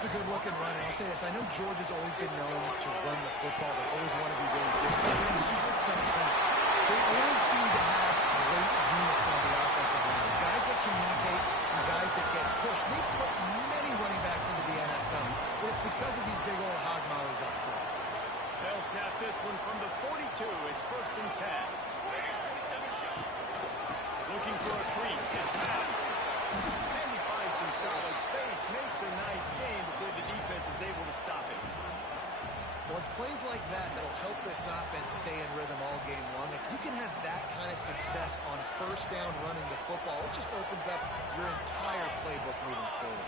It's a good-looking run, and I'll say this. I know Georgia's always been known to run the football. They always want to be really physical. It starts up front. They always seem to have great units on the offensive line. Guys that communicate and guys that get pushed. They've put many running backs into the NFL, but it's because of these big old hog mollies up front. They'll snap this one from the 42. It's 1st and 10. Looking for a crease. It's Madden. And he finds some solid space. Makes a nice gain before the defense is able to stop it. Well, it's plays like that that'll help this offense stay in rhythm all game long. If you can have that kind of success on first down running the football, it just opens up your entire playbook moving forward.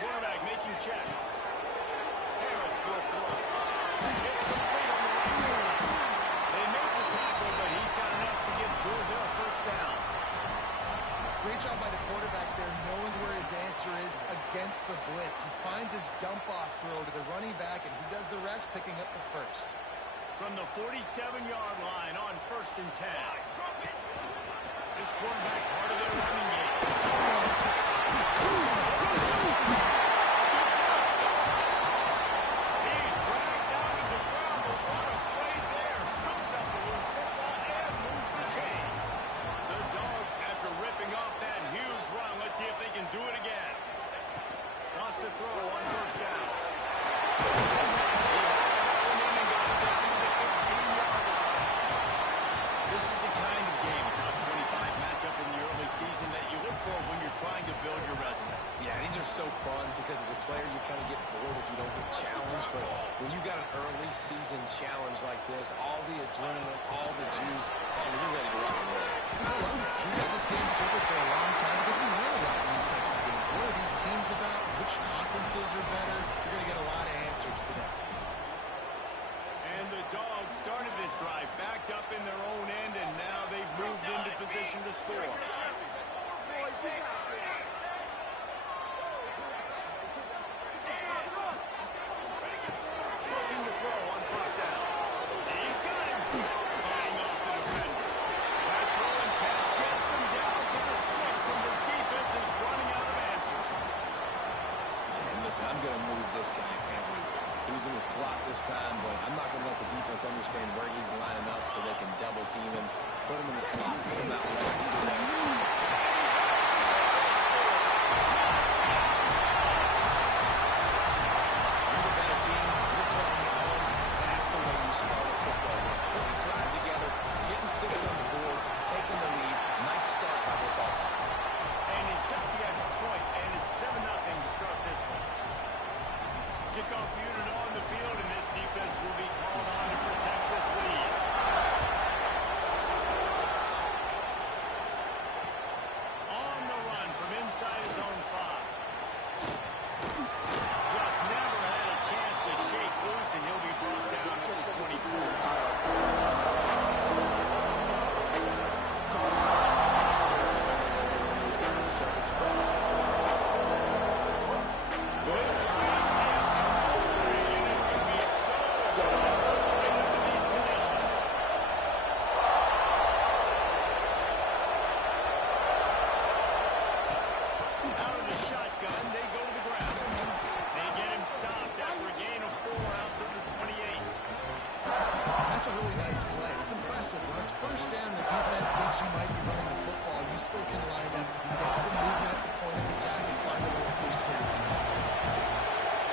Quarterback making checks. Harris will throw. It's complete on the right side. They make the tackle, but he's got enough to give Georgia a first down. Great job by the quarterback there, knowing where his answer is against the blitz. He finds his dump-off throw to the running back, and he does the rest, picking up the first. From the 47-yard line on 1st and 10. This quarterback part of their running game. He's dragged down to the ground, but what a play there. Scoops up the loose football and moves the chains. The Dogs, after ripping off that huge run, let's see if they can do it again. Lost the throw on 1st down. This is the kind of game, top 25 matchup in the early season that you look for when you're trying to build your resume. Yeah, these are so fun because as a player you kind of get bored if you don't get challenged, but when you got an early season challenge like this, all the adrenaline, all the juice, you're ready to rock and roll. We've had this game circled for a long time because we learn a lot in these types of games. What are these teams about? Which conferences are better? You're going to get a lot of answers today. And the Dogs started this drive backed up in their own end, and now they've moved into position to score. Looking to throw on 1st down. He's got him. Flying off the defender. That throw and catch gets him down to the 6, and the defense is running out of answers. And listen, I'm going to move this guy everywhere. He was in the slot this time, but I'm not going to let the defense understand where he's lining up so they can double team him, put him in the slot, put him out there, either way. You're the better team. You're playing at home. That's the way you start a football game. Put the drive together, getting 6 on the board, taking the lead. Nice start by this offense. And he's got the extra point, and it's 7-0 to start this one. Kickoff unit on the field, and this defense will be called on to protect this lead. On the run from inside his own 5. Just never had a chance to shake loose, and he'll be brought down at the 24. That's a really nice play. It's impressive. When it's first down, the defense thinks you might be running the football. You still can line up, get some movement at the point of attack, and find a little place for you.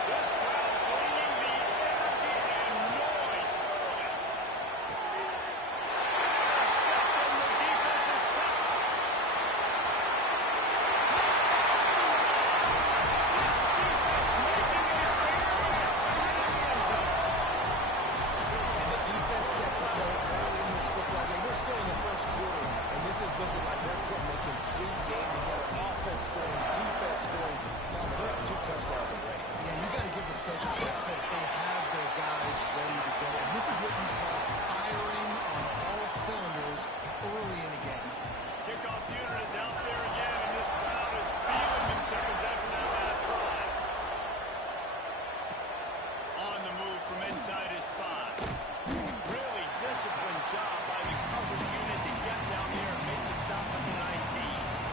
This crowd bringing the energy and noise early. Set, and the defense is set. This defense making a big play in the end zone. And the defense sets the tone early in this football game. We're still in the first quarter, and this is looking like they're putting a complete game together. Offense scoring, defense scoring. They're up 2 touchdowns already. Yeah, you got to give this coaching staff credit. They have their guys ready to go. And this is what you call firing on all cylinders early in a game. Kickoff unit is out there again, and this crowd is feeling themselves after that last drive. On the move from inside his 5. Really disciplined job by the coverage unit to get down there and make the stop at the 19.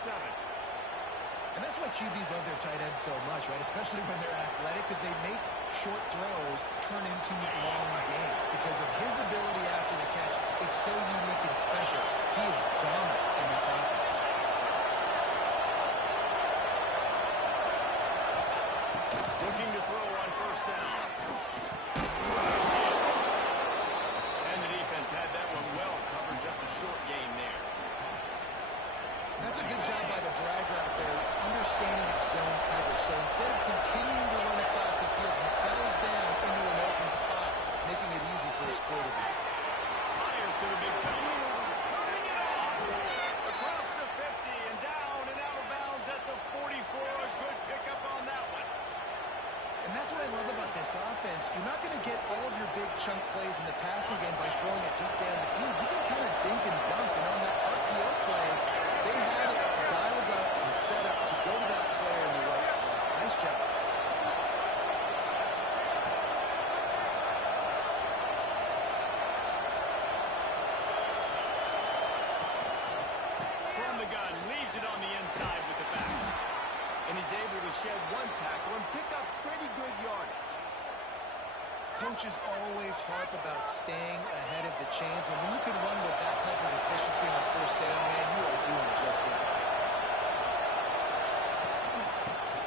7. And that's why QBs love their tight ends so much, right? Especially when they're athletic, because they make short throws turn into long gains. Because of his ability after the catch, it's so unique and special. He is dominant in this offense. Looking to throw on first down. And the defense had that one well covered, just a short gain there. That's a good job by the drag route there, understanding its zone coverage. So instead of continuing to run across the field, he settles down into an open spot, making it easy for his quarterback. Fires to the big fella. Turning it off. Across the 50 and down and out of bounds at the 44. A good pickup on that one. And that's what I love about this offense. You're not going to get all of your big chunk plays in the passing game by throwing it deep down the field. You can kind of dink and dunk, and on that RPO play, they had it dialed up and set up to go to that player in the right slot. Nice job. From the gun, leaves it on the inside with the back. And he's able to shed one tackle and pick up pretty good yardage. Coaches always harp about staying ahead of the chains, and when you can run with that type of efficiency on first down, man, you are doing just that.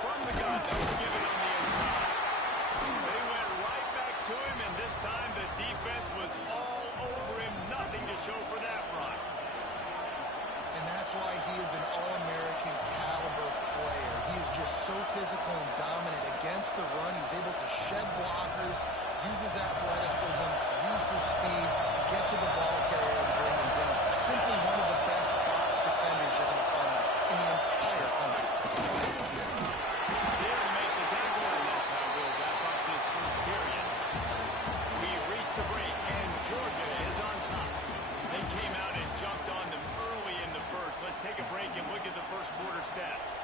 From the gun, they'll give it on the inside. They went right back to him, and this time the defense was all over him. Nothing to show for that run. And that's why he is an All-American caliber player. He is just so physical and dominant against the run. He's able to shed blockers, use his athleticism, use his speed, get to the ball carrier and bring him down. Simply one of the best box defenders you're going to find in the entire country. There to make the tackle, and that's how we'll wrap up this first period. We've reached the break, and Georgia is on top. They came out and jumped on them early in the first. Let's take a break and look at the first quarter stats.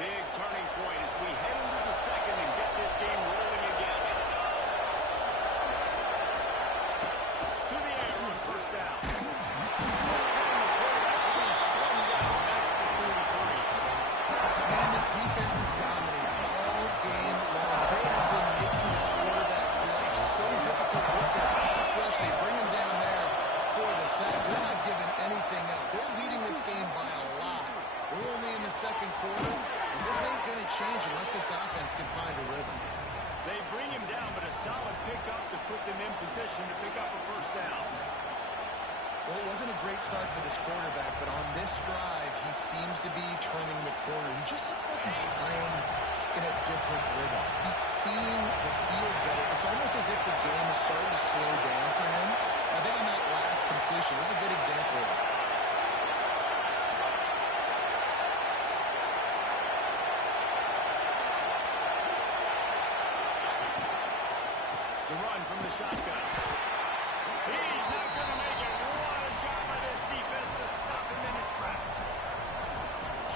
Big turning point as we head into the second and get this game rolling again. To the air on first down. Man, this defense is dominating all game long. They have been making this quarterback's life so difficult with their pass rush. They bring him down there for the sack. They're not giving anything up. They're leading this game by a lot. We're only in the second quarter, and this ain't going to change unless this offense can find a rhythm. They bring him down, but a solid pickup to put them in position to pick up a first down. Well, it wasn't a great start for this quarterback, but on this drive, he seems to be turning the corner. He just looks like he's playing in a different rhythm. He's seeing the field better. It's almost as if the game is starting to slow down for him. I think on that last completion, it was a good example of it. The run from the shotgun. He's not going to make it. What a job by this defense to stop him in his tracks.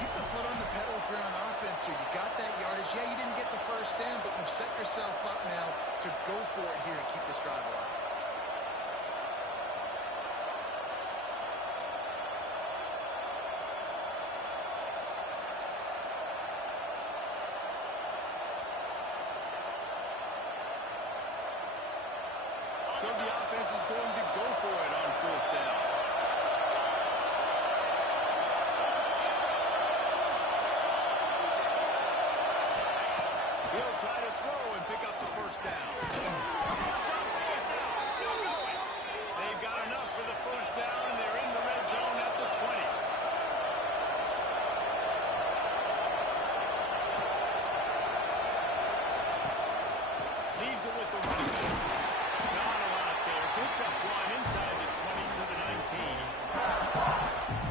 Keep the foot on the pedal if you're on offense here. You got that yardage. Yeah, you didn't get the first down, but you've set yourself up now to go for it here and keep this drive alive. So the offense is going to go for it on fourth down. He'll try to throw and pick up the first down. Watch out, fourth down. Still going. They've got enough for the first down, and they're in the red zone at the 20. Leaves it with the running back. Not a lot there. Picks up one inside the 20 to the 19.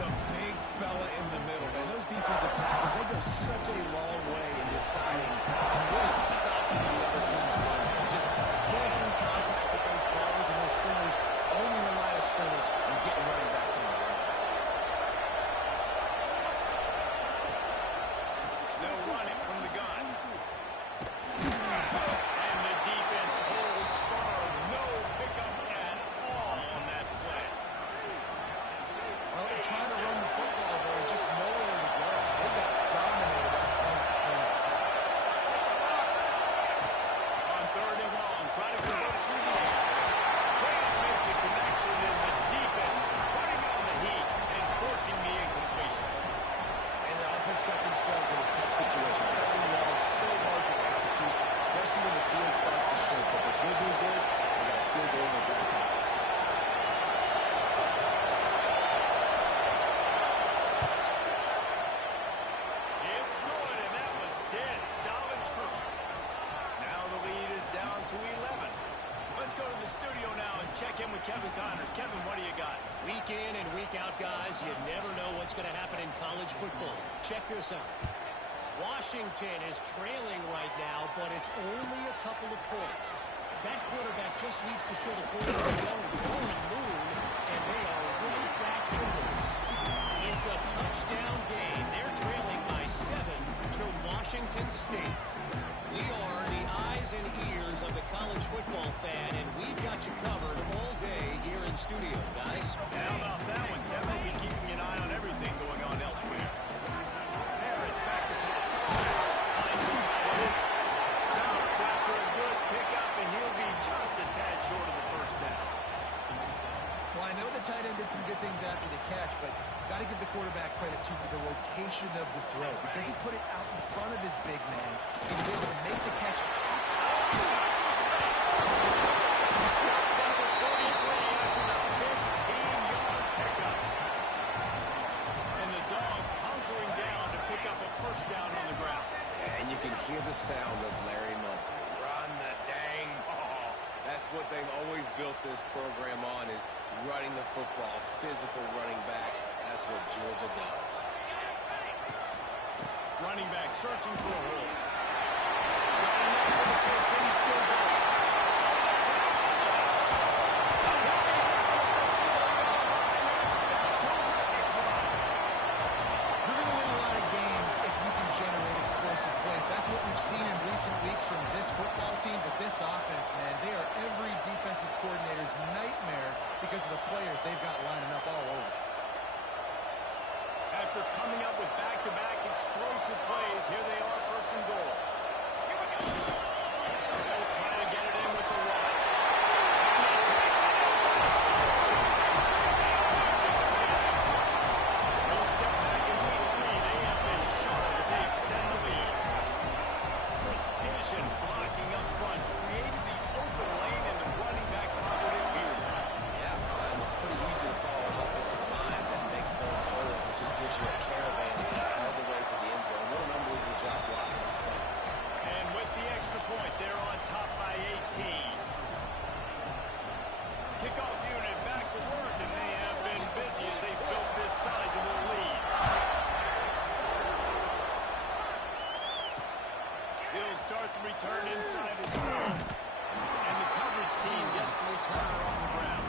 The big fella in the middle, man. Those defensive tackles, they go such a long way in deciding and really stopping the other team's run. Just forcing contact with those guards and those centers, owning the line of scrimmage, and getting running backs on the ground. They'll run it from the gun. And the defense holds firm. No pickup at all on that play. Well, they're trying to run the football, but just nowhere to go. Kevin Connors. Kevin, what do you got? Week in and week out, guys, you never know what's going to happen in college football. Check this out. Washington is trailing right now, but it's only a couple of points. That quarterback just needs to show the quarterback going moon, and they are right back in this. It's a touchdown game. They're trailing by 7 to Washington State. We are the eyes and ears of the college football fan, and we've got you covered all day here in studio, guys. How about that one, Kevin? We'll be keeping an eye on everything going on elsewhere. Harris back to throw. Nice inside in. Stopped after a good pickup, and he'll be just a tad short of the first down. Well, I know the tight end did some good things after the catch, but got to give the quarterback credit, too, for the location of the throw. Because he put it out in front of his big man, he was able to make the catch. And the Dogs hunkering down to pick up a first down on the ground. And you can hear the sound of Larry Munson. Run the dang ball. That's what they've always built this program on, is running the football, physical running backs. That's what Georgia does. Running back searching for a hole. Running up to the post, and he's still going. You're going to win a lot of games if you can generate explosive plays. That's what we've seen in recent weeks from this football team, but this offense, man, they are every defensive coordinator's nightmare because of the players they've got lining up all over. After coming up with back-to-back explosive plays, here they are, first and goal. They'll try to get it in with the run. No step back in week 3. They have been sharp as they extend the lead. Precision blocking up front created the open lane, and the running back followed it beautifully. Yeah, and it's pretty easy to follow an offensive line that makes those holes. It just gives you a caravan all the way to the end zone. What an unbelievable job blocking up front. And with the extra point, they're on top by 18. Kickoff unit back to work, and they have been busy as they've built this sizable lead. He'll start the return inside his own. And the coverage team gets the returner on the ground.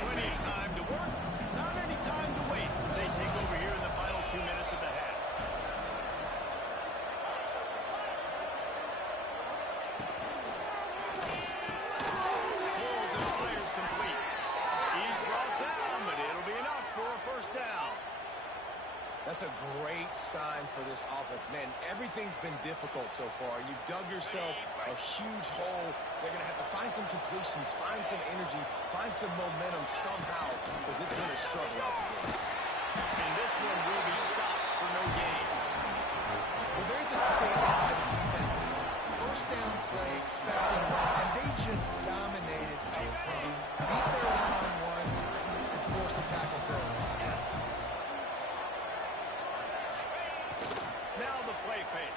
Plenty of time to work, not any time to waste as they take over here in the final 2 minutes of the half. Pulls and fires complete. He's brought down, but it'll be enough for a first down. That's a great sign for this offense. Man, everything's been difficult so far. You've dug yourself a huge hole. They're going to have to find some completions, find some energy, find some momentum somehow, because it's been a struggle out the gates. And this one will be stopped for no gain. Well, there's a statement by the defensive line. First down play, expecting one, and they just dominated up front. Beat their one-on-ones and forced a tackle for a loss. Now the play fake.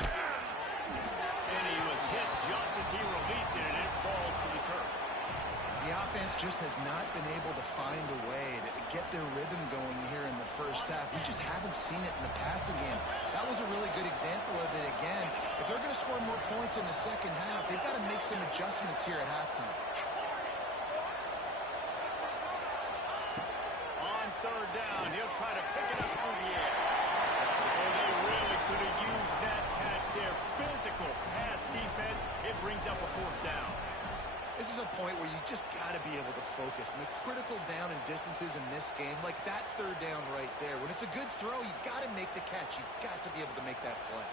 And he was hit just as he released it, and it falls to the turf. The offense just has not been able to find a way to get their rhythm going here in the first half. We just haven't seen it in the passing game. That was a really good example of it again. If they're going to score more points in the second half, they've got to make some adjustments here at halftime. On third down, he'll try to pick it up through the air. Oh, they really could have used that catch there. Physical pass defense. It brings up a fourth down. This is a point where you just got to be able to focus. And the critical down and distances in this game, like that third down right there, when it's a good throw, you got to make the catch. You've got to be able to make that play.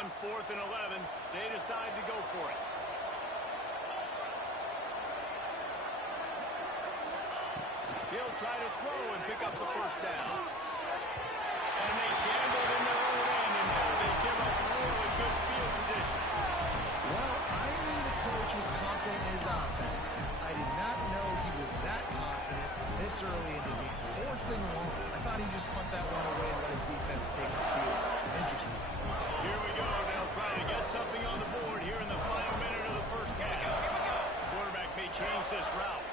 On 4th and 11, they decide to go for it. He'll try to throw and pick up the first down. And they gambled in their own end, and give up really good field position. Well, I knew the coach was confident in his offense. I did not know he was that confident this early in the game. 4th and long. I thought he'd just punt that one away and let his defense take the field. Interesting. Here we go. Now trying to get something on the board here in the final minute of the first half. Quarterback may change this route.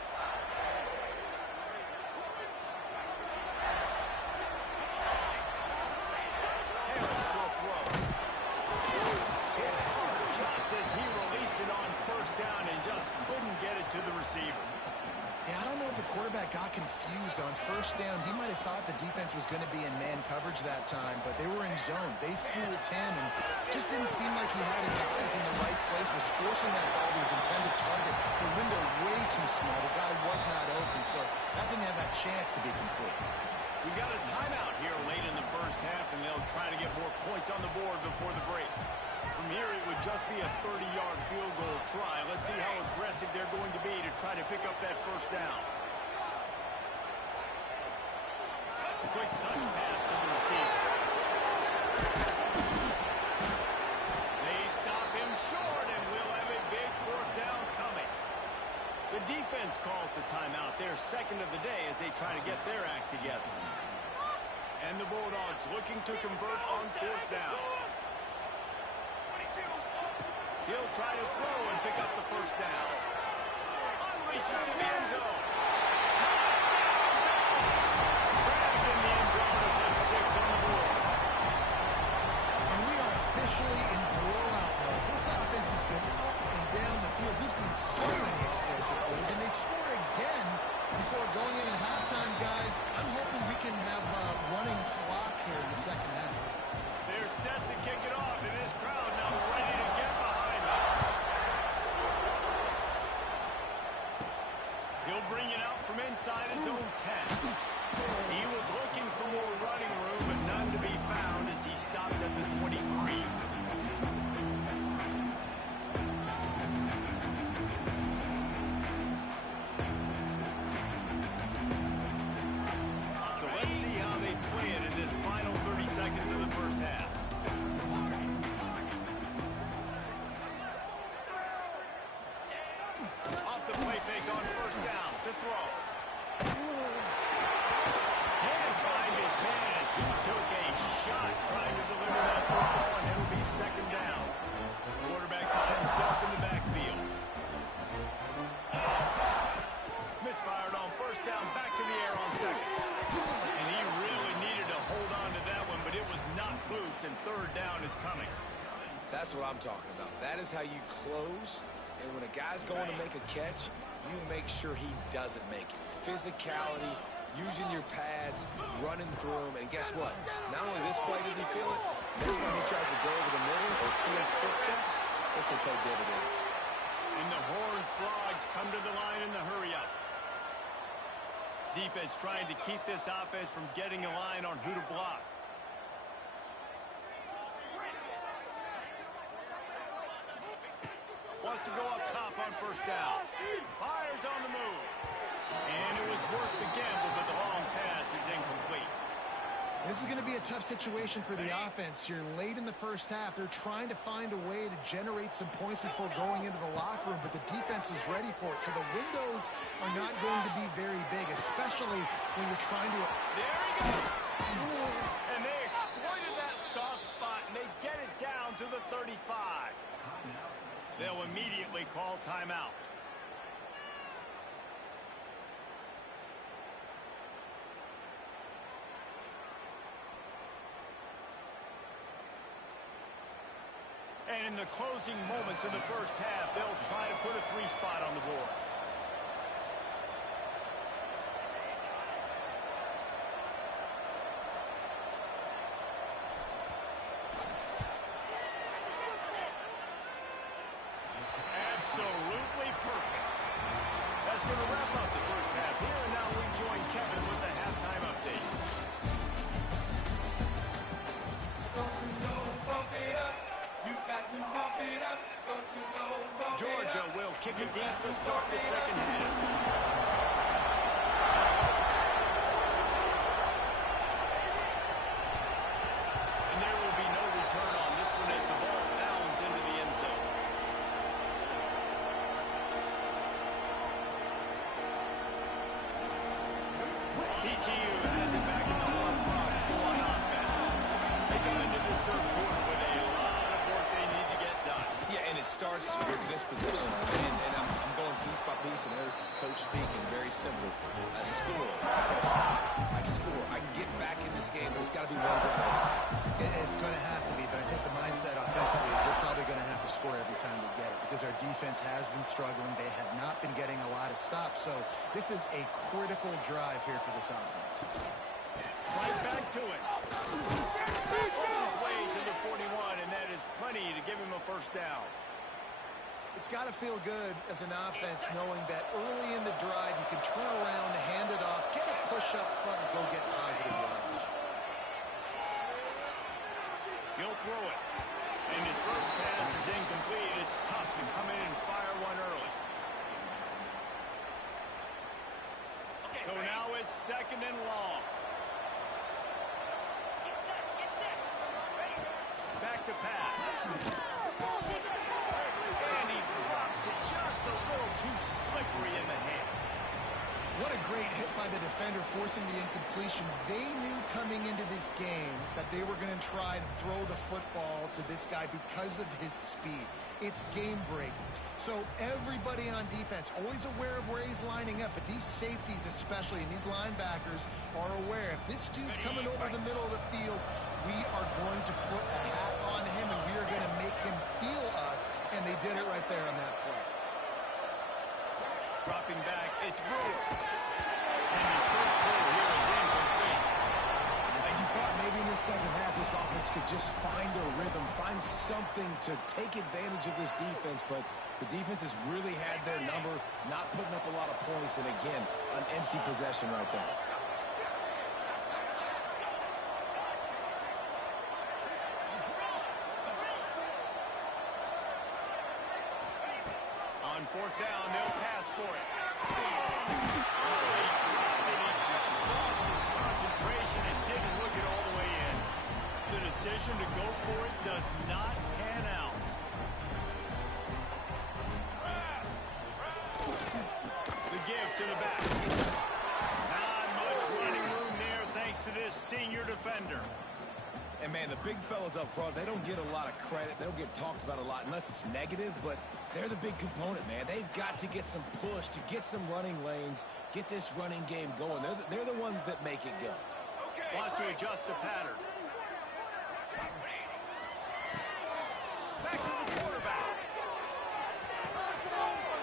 Harris will throw. Hit hard just as he released it on first down and just couldn't get it to the receiver. Yeah, I don't know if the quarterback got confused on first down. He might have thought the defense was going to be in man coverage that time, but they were in zone. They fooled him and just didn't seem like he had his eyes in the right place, was forcing that ball to his intended target. The window way too small. The guy was not open, so that didn't have that chance to be complete. We got a timeout here late in the first half, and they'll try to get more points on the board before the break. From here, it would just be a 30-yard field goal try. Let's see how aggressive they're going to be to try to pick up that first down. Quick touch pass to the receiver. They stop him short, and we'll have a big 4th down coming. The defense calls the timeout. Their second of the day as they try to get their act together. And the Bulldogs looking to convert on 4th down. He'll try to throw and pick up the first down. Unleashes to the end zone. Grabbed in the end zone to put 6 on the board. And we are officially in blowout mode. This offense has been up and down the field. We've seen so many explosive plays, and they score again before going in at halftime, guys. I'm hoping we can have a running clock here in the second half. They're set to kick it off, and this crowd now ready to get behind them. He'll bring it out from inside his own 10. He was looking for more running room, but none to be found as he stopped at the 23. So let's see how they play it in this final 30 seconds of the first half. Off the play fake on first down to throw. Can't find his man as he took a shot trying to deliver that football, and it'll be second down. Quarterback by himself in the backfield. Misfired on first down, back to the air on second. And he really needed to hold on to that one, but it was not loose, and 3rd down is coming. That's what I'm talking about. That is how you close. And when a guy's going to make a catch, you make sure he doesn't make it. Physicality, using your pads, running through him. And guess what? Not only this play does he feel it, next time he tries to go over the middle or feels footsteps, this will pay dividends. And the Horned Frogs come to the line in the hurry-up. Defense trying to keep this offense from getting a line on who to block. Wants to go up top on first down. Fires on the move. And it was worth the gamble, but the long pass is incomplete. This is going to be a tough situation for the offense here. Late in the first half, they're trying to find a way to generate some points before going into the locker room, but the defense is ready for it. So the windows are not going to be very big, especially when you're trying to... There he goes! And they exploited that soft spot, and they get it down to the 35. They'll immediately call timeout. And in the closing moments of the first half, they'll try to put a 3 spot on the board. Absolutely perfect. That's going to wrap up the first half here, and now we join Kevin with the halftime update. Georgia will kick it deep to start the second half. And there will be no return on this TCU has it back in the Horned Frogs. Go on offense. They come into this third quarter with a lot of work they need to get done. Yeah, and it starts with this possession. And I'm going piece by piece, and this is coach speaking. Very simple. A score. I gotta stop. I score. I can get back in this game, but it's got to be one drive at a time. It's going to have to be, but I think the mindset offensively is we're probably going to have to score every time we get it because our defense has been struggling. They have not been getting a lot of stops, so this is a critical drive here for this offense. Right back to it. Works his way to the 41, and that is plenty to give him a first down. It's got to feel good as an offense knowing that early in the drive you can turn around, hand it off, get a push up front, and go get positive yardage. He'll throw it. And his first pass is incomplete. It's tough to come in and fire one early. So now it's second and long. Back to pass. And he drops it just a little too slippery in the hands. What a great hit by the defender forcing the incompletion. They knew coming into this game that they were going to try to throw the football to this guy because of his speed. It's game-breaking. So everybody on defense always aware of where he's lining up, but these safeties especially and these linebackers are aware. If this dude's coming over the middle of the field, we are going to put a hat on him and we are going to make him feel us, and they did it right there on that play. Dropping back, it's Brewer. And his first play here is incomplete. And you thought maybe in the second half this offense could just find a rhythm, find something to take advantage of this defense, but the defense has really had their number, not putting up a lot of points, and again, an empty possession right there. On fourth down, they'll pass for it. Oh, he dropped it. He just lost his concentration and didn't look it all the way in. The decision to go for it does not pan out. The give to the back. Not much running room there thanks to this senior defender. And, man, the big fellas up front, they don't get a lot of credit. They don't get talked about a lot unless it's negative, but they're the big component, man. They've got to get some push, to get some running lanes, get this running game going. They're the ones that make it go. Wants to adjust the pattern. Back to the quarterback.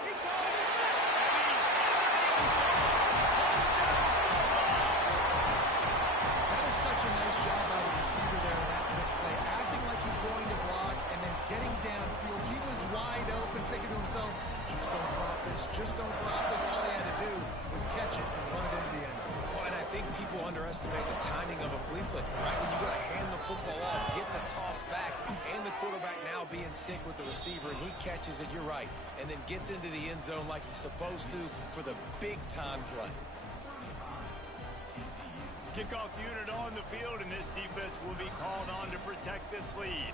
He caught it, and he's in the end zone. That is such a nice job by the receiver there in that trick play, acting like he's going to block and then getting downfield. He was wide open, thinking to himself, just don't drop this, just don't drop this. All he had to do was catch it and run it into the end zone. Well, and I think people underestimate the timing of a flea flicker, right? When you got to hand the football off, get the toss back, and the quarterback now be in sync with the receiver, and he catches it, you're right, and then gets into the end zone like he's supposed to for the big-time play. Kickoff unit on the field, and this defense will be called on to protect this lead.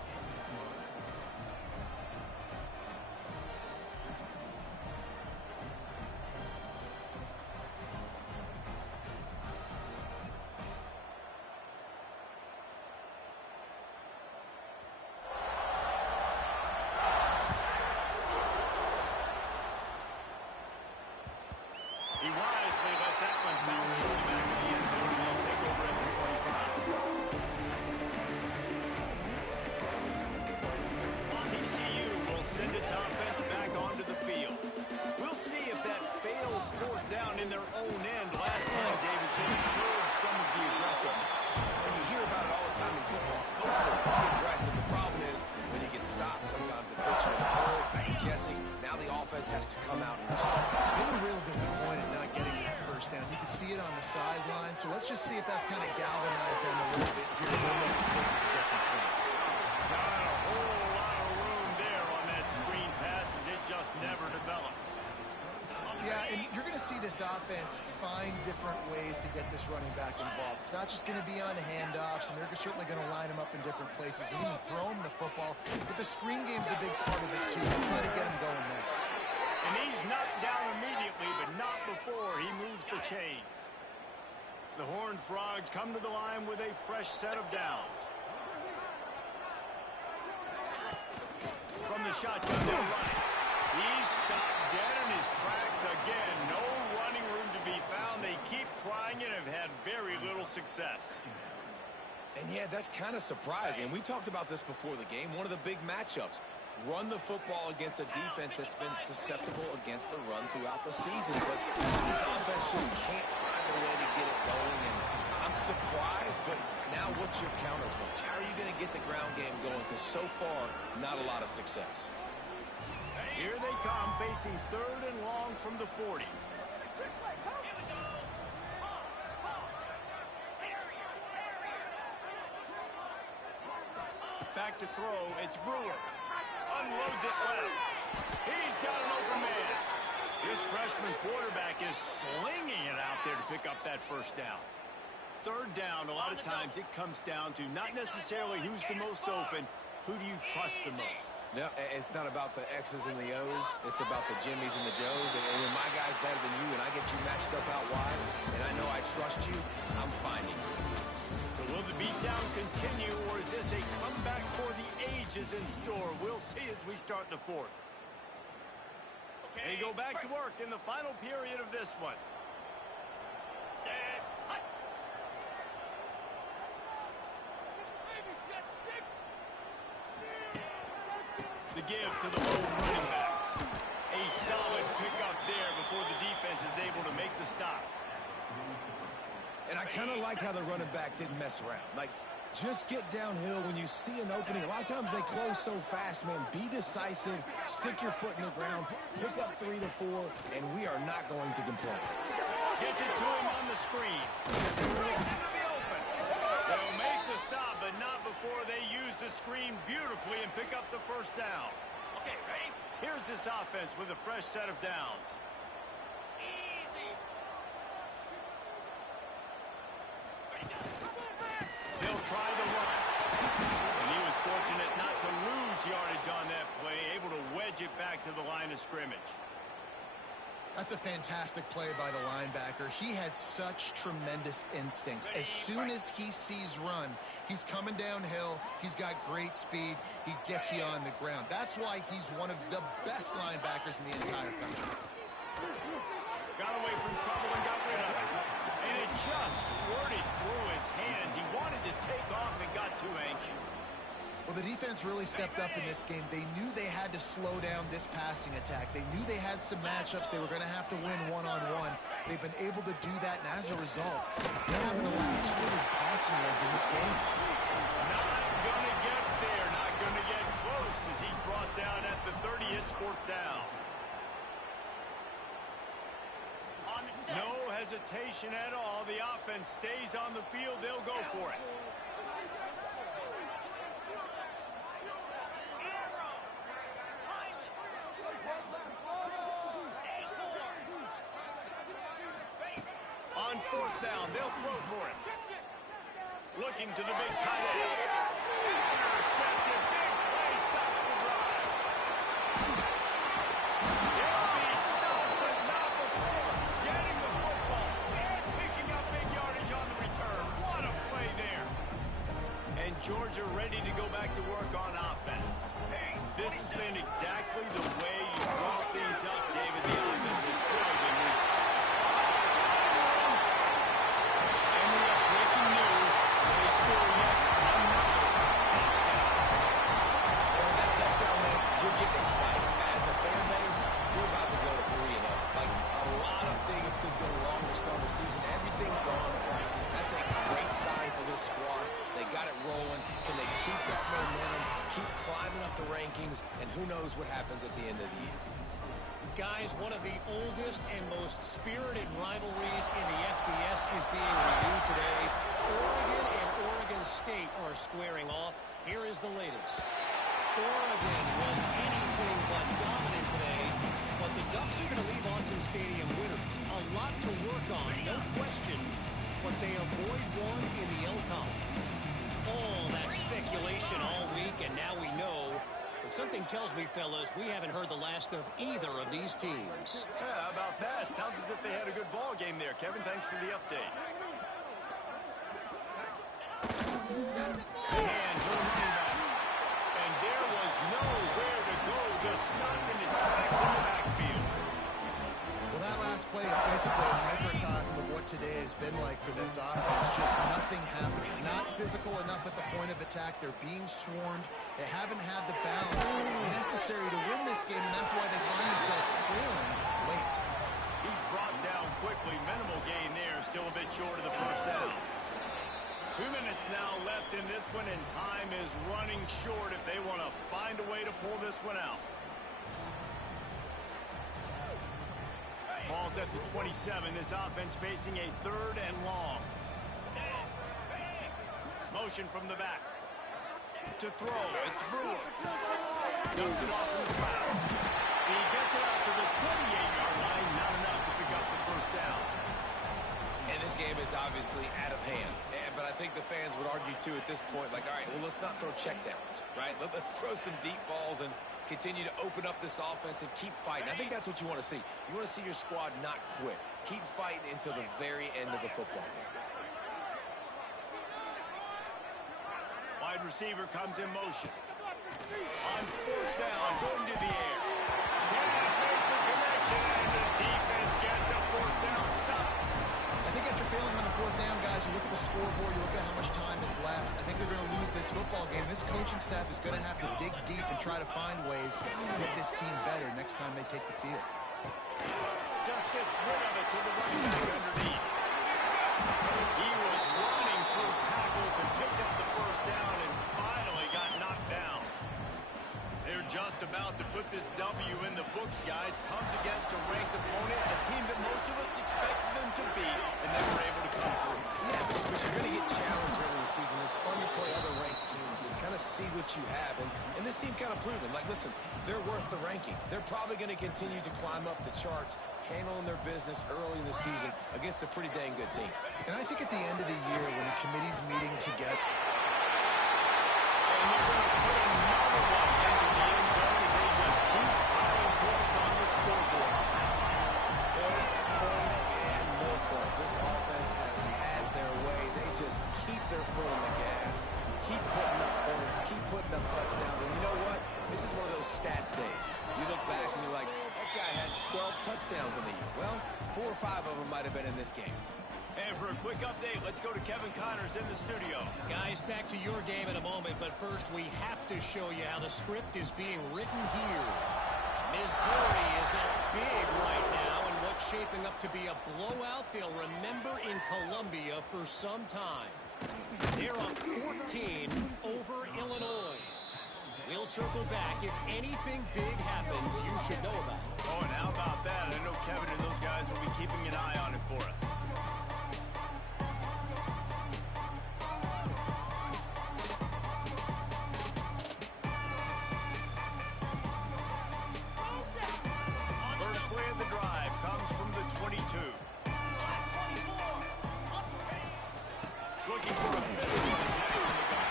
He wisely lets that one bounce through the back of the end zone, and they'll take over at the 25. TCU will send its offense back onto the field. We'll see if that failed fourth down in their own end last time, Davidson, curbed some of the aggressiveness. And you hear about it all the time in football. Go for it, be aggressive. The problem is when you get stopped, sometimes it puts you in a hole. Jesse, now the offense has to come out and respond. They were real disappointed not getting that first down. You could see it on the sideline, so let's just see if that's kind of galvanized them a little bit here. They'll make a mistake to get some points. Not a whole lot of room there on that screen pass as it just never developed. Yeah, and you're going to see this offense find different ways to get this running back involved. It's not just going to be on handoffs, and they're certainly going to line him up in different places and even throw him the football. But the screen game's a big part of it, too. They'll try to get him going there. And he's knocked down immediately, but not before he moves the chains. The Frogs come to the line with a fresh set of downs. From the shotgun, they'll run it. He's stopped dead in his tracks again. No running room to be found. They keep trying it and have had very little success. And yeah, that's kind of surprising. We talked about this before the game. One of the big matchups. Run the football against a defense that's been susceptible against the run throughout the season. But this offense just can't find a way to get it going. And I'm surprised, but now what's your counterpunch? How are you going to get the ground game going? Because so far, not a lot of success. Here they come, facing 3rd and long from the 40. Back to throw, it's Brewer. Unloads it left. He's got an open man. This freshman quarterback is slinging it out there to pick up that first down. 3rd down, a lot of times it comes down to not necessarily who's the most open, who do you trust the most? Yeah, it's not about the X's and the O's. It's about the Jimmies and the Joes. And when my guy's better than you and I get you matched up out wide, and I know I trust you, I'm finding you. So will the beatdown continue, or is this a comeback for the ages in store? We'll see as we start the 4th. They go back to work in the final period of this one. The give to the lone running back. A solid pickup there before the defense is able to make the stop. And I kind of like how the running back didn't mess around. Like, just get downhill when you see an opening. A lot of times they close so fast, man. Be decisive, stick your foot in the ground, pick up 3 to 4, and we are not going to complain. Gets it to him on the screen. Breaks into the open. They'll make the stop, but not before they use the screen beautifully and pick up the first down. Okay, ready? Here's this offense with a fresh set of downs. They'll try to run. And he was fortunate not to lose yardage on that play, able to wedge it back to the line of scrimmage. That's a fantastic play by the linebacker. He has such tremendous instincts. As soon as he sees run, he's coming downhill. He's got great speed. He gets you on the ground. That's why he's one of the best linebackers in the entire country. Got away from trouble and got rid of it. And it just squirted through his hands. He wanted to take off and got too anxious. Well, the defense really stepped up in this game. They knew they had to slow down this passing attack. They knew they had some matchups they were going to have to win one-on-one. They've been able to do that, and as a result, they haven't allowed 200 passing yards in this game. Not going to get there, not going to get close as he's brought down at the 30. It's 4th down. No hesitation at all. The offense stays on the field. They'll go for it. On 4th down, they'll throw for it. Looking to the big tight end. Intercepted. Big play. Stops the drive. They'll be stopped, but not before getting the football and picking up big yardage on the return. What a play there. And Georgia ready to go back to work on offense. This has been exactly the way you draw things up, David. The offense has really been weak. And we have breaking news. They score yet another touchdown. And with that touchdown, man, you're getting excited. As a fan base, you're about to go to 3-0. Like, a lot of things could go wrong to start the season. Everything gone right. That's a great sign for this squad. They got it rolling. Can they keep that momentum, keep climbing up the rankings, and who knows what happens at the end of the year. Guys, one of the oldest and most spirited rivalries in the FBS is being renewed today. Oregon and Oregon State are squaring off. Here is the latest. Oregon was anything but dominant today, but the Ducks are going to leave Autzen Stadium winners. A lot to work on, no question, but they avoid one in the L column. All that speculation all week, and now we know. But something tells me, fellas, we haven't heard the last of either of these teams. Yeah, how about that? Sounds as if they had a good ball game there. Kevin, thanks for the update. The hand to the running back. And there was nowhere to go, just stopped in his tracks in the backfield. Well, that last play is basically a microcosm of what today has been like for this offense. Just nothing happening. Not physical enough at the point of attack. They're being swarmed. They haven't had the balance necessary to win this game, and that's why they find themselves trailing late. He's brought down quickly. Minimal gain there. Still a bit short of the first down. 2 minutes now left in this one, and time is running short if they want to find a way to pull this one out. Ball's at the 27. This offense facing a 3rd and long. Motion from the back. To throw. It's Brewer. Dumps it off in the crowd. He gets it out to the 28-yard line. Not enough to pick up the first down. And this game is obviously out of hand. But I think the fans would argue, too, at this point, like, all right, well, let's not throw checkdowns, right? Let's throw some deep balls and continue to open up this offense and keep fighting. I think that's what you want to see. You want to see your squad not quit. Keep fighting until the very end of the football game. Wide receiver comes in motion. On 4th down, going to the air. Can't make the connection, and the defense gets a 4th down stop. I think after failing on the 4th down, guys, you look at the scoreboard, you look at how much time is left. I think they're going to lose this football game. This coaching staff is going to have to dig deep and try to find ways to get this team better next time they take the field. Just gets rid of it to the running back underneath. He was running through tackles and picked up the first down and finally got knocked down. They're just about to put this W in the books, guys. Comes against a ranked opponent, a team that most of us expected them to beat, and they were able to come through. Yeah, but you're going to get challenged early in the season. It's fun to play other ranked teams and kind of see what you have. And this team kind of proven, like, listen, they're worth the ranking. They're probably going to continue to climb up the charts, handling their business early in the season against a pretty dang good team. And I think at the end of the year, when the committee's meeting together, And they're going to put another one into the end zone as they just keep piling points on the scoreboard. Points, and more points. This offense has had their way. They just keep their foot on the gas, keep putting up points, keep putting up touchdowns. And you know what? This is one of those stats days. You look back and you're like, that guy had 12 touchdowns in the year. Well, 4 or 5 of them might have been in this game. And for a quick update, let's go to Kevin Connors in the studio. Guys, back to your game in a moment, but first we have to show you how the script is being written here. Missouri is up big right now, and what's shaping up to be a blowout they'll remember in Columbia for some time. They're up 14 over Illinois. We'll circle back. If anything big happens, you should know about it. Oh, and how about that? I know Kevin and those guys will be keeping an eye on it for us. First play of the drive comes from the 22. Looking for a physical attack from the gun.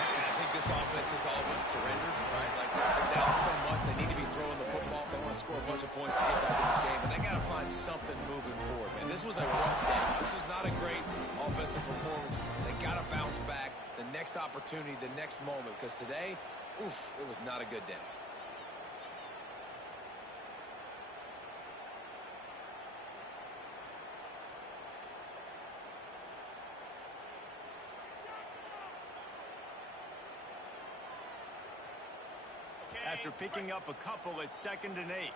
Man, I think this offense is all but surrendered, right? Like, they're down so much, they need to be throwing the football if they want to score a bunch of points to get back in this game. But they got to find something moving forward, man. This was a rough day. This was not a great offensive performance. They got to bounce back the next opportunity, the next moment, because today, oof, it was not a good day. After picking up a couple, it's 2nd and 8.